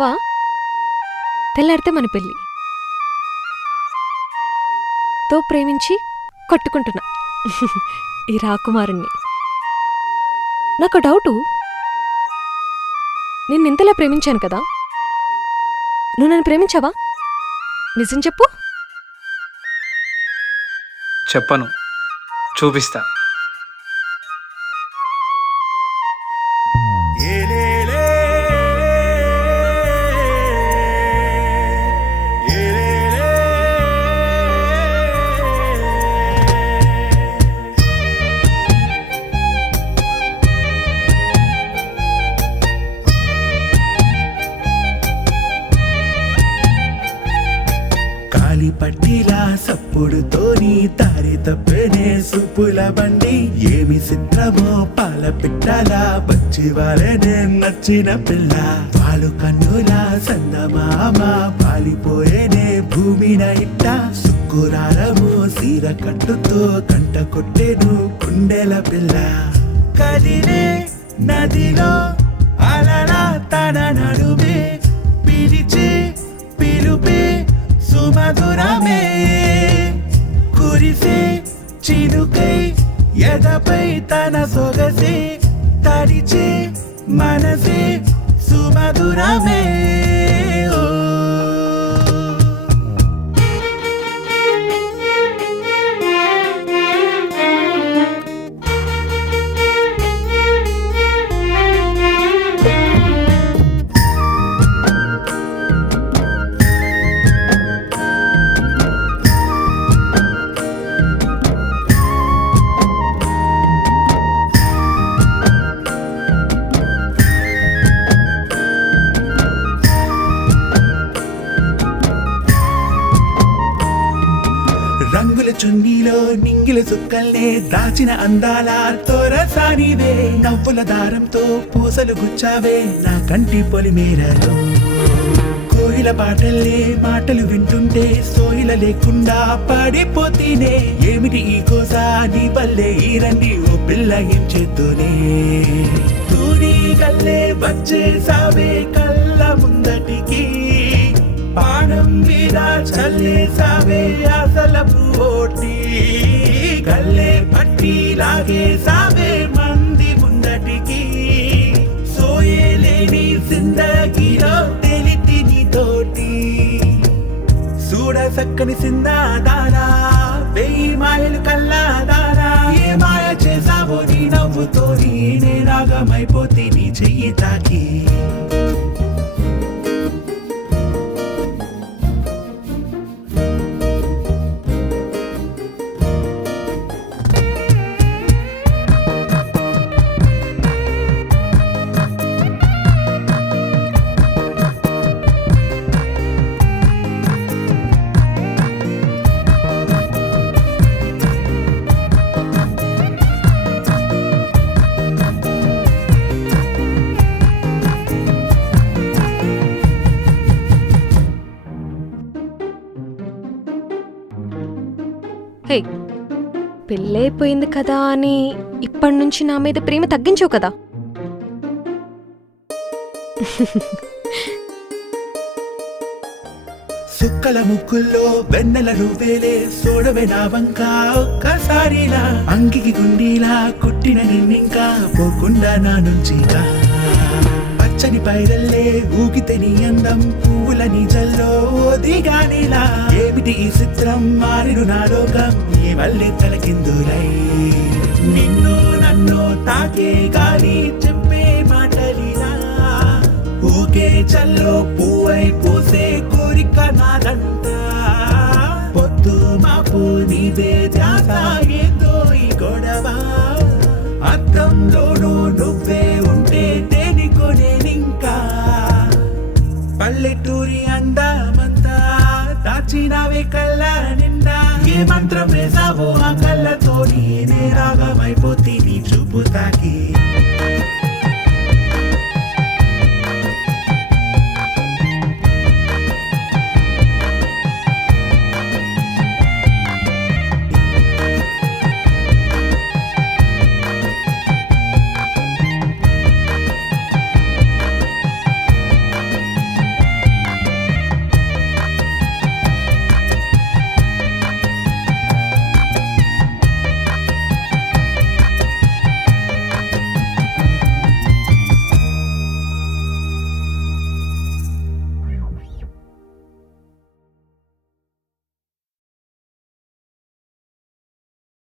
బావా తెల్లారితే మన పెళ్ళి తో ప్రేమించి కట్టుకుంటున్నా ఈ రాకుమారుణ్ణి. నాకు డౌటు, నిన్నింతలా ప్రేమించాను కదా, నువ్వు నన్ను ప్రేమించావా? నిజం చెప్పు. చెప్పను, చూపిస్తా. పట్టిలా సప్పుడుతోని తారి తప్పేనే సూపుల బండి. ఏమి చిత్రమో పాల పిట్టలా వచ్చి వాళ్ళనే నచ్చిన పిల్ల. వాళ్ళు కన్నులా సందమామ పాలిపోయేనే భూమిన ఇట్ట. శుక్కురారము సీర కట్టుతో కంట కొట్టేను గుండెల పిల్ల. కదిలే నదిలో అలలా తన నడుమే పిలిచే పిలుపే సుమధురమే. కురిసే చినుకై ఎదపై తన సొగసే తడిచే మనసే సుమధురమే. రంగుల చున్నీలో నింగిల చుక్కల్నే దాచిన అందాల తోరసానివే. నవ్వుల దారంతో పూసలు గుచ్చావే నా కంటి పొలి మేరలో. కోయిల పాటల్లే మాటలు వింటుంటే సోయిల లేకుండా పడిపోతీనే. ఏమిటి ఈ కోసా నీ పల్లె ఈ రండి ఓ పిల్ల ఏం చేతూనే. తూడి గల్లే వచ్చేసావే కళ్ళ ముందటికి. పానం మీద చల్లేసావే ఆశల పూటి. గల్లే పట్టి లాగేసావే మంది ముందటికి. సోయేలేని జిందగీలో తెలితి నీతోటి. చూడ సక్కని సిందాదారా వెయ్యి మాయలు కల్లాదారా. ఏ మాయ చేసావో నీ నవ్వుతో నే రాగమైపోతే నీ చెయ్యి తాకి. హే, పెళ్ళైపోయింది కదా అని ఇప్పటి నుంచి నా మీద ప్రేమ తగ్గించావు కదా. సుక్కల ముక్కుల్లో వెన్నెల నువ్వేలే సోడవే నా వంక ఒక్కసారిలా. అంగికి గుండీలా కుట్టిన నిన్నింకా పోకుండా నా నుంచిగా. పచ్చని పైరల్లే ఊగితే నీ అందం పువ్వుల నిజల్లో దిగానిలా. ఏమిటి ఈ చిత్రం మారిను నా లోకం ఈ వల్లే తలకిందులై. నిన్ను నన్ను తాకే గాలి చెప్పే మాటలిలా. ఊకే చల్లో పువ్వై పూసే కోరిక నాదంట. పొద్దు మాపు నీదే ధ్యాస ఏదో ఈ గొడవ. అద్దంలోనూ నువ్వే ఉంటే దేనికో నేనింకా. పల్లెటూరి అందమంతా దాచినవే కళ్ళ నిండా. ఏ మంత్రం వేసావో ఆ కళ్ళతో నే రాగమైపోతే నీ చూపు తాకి.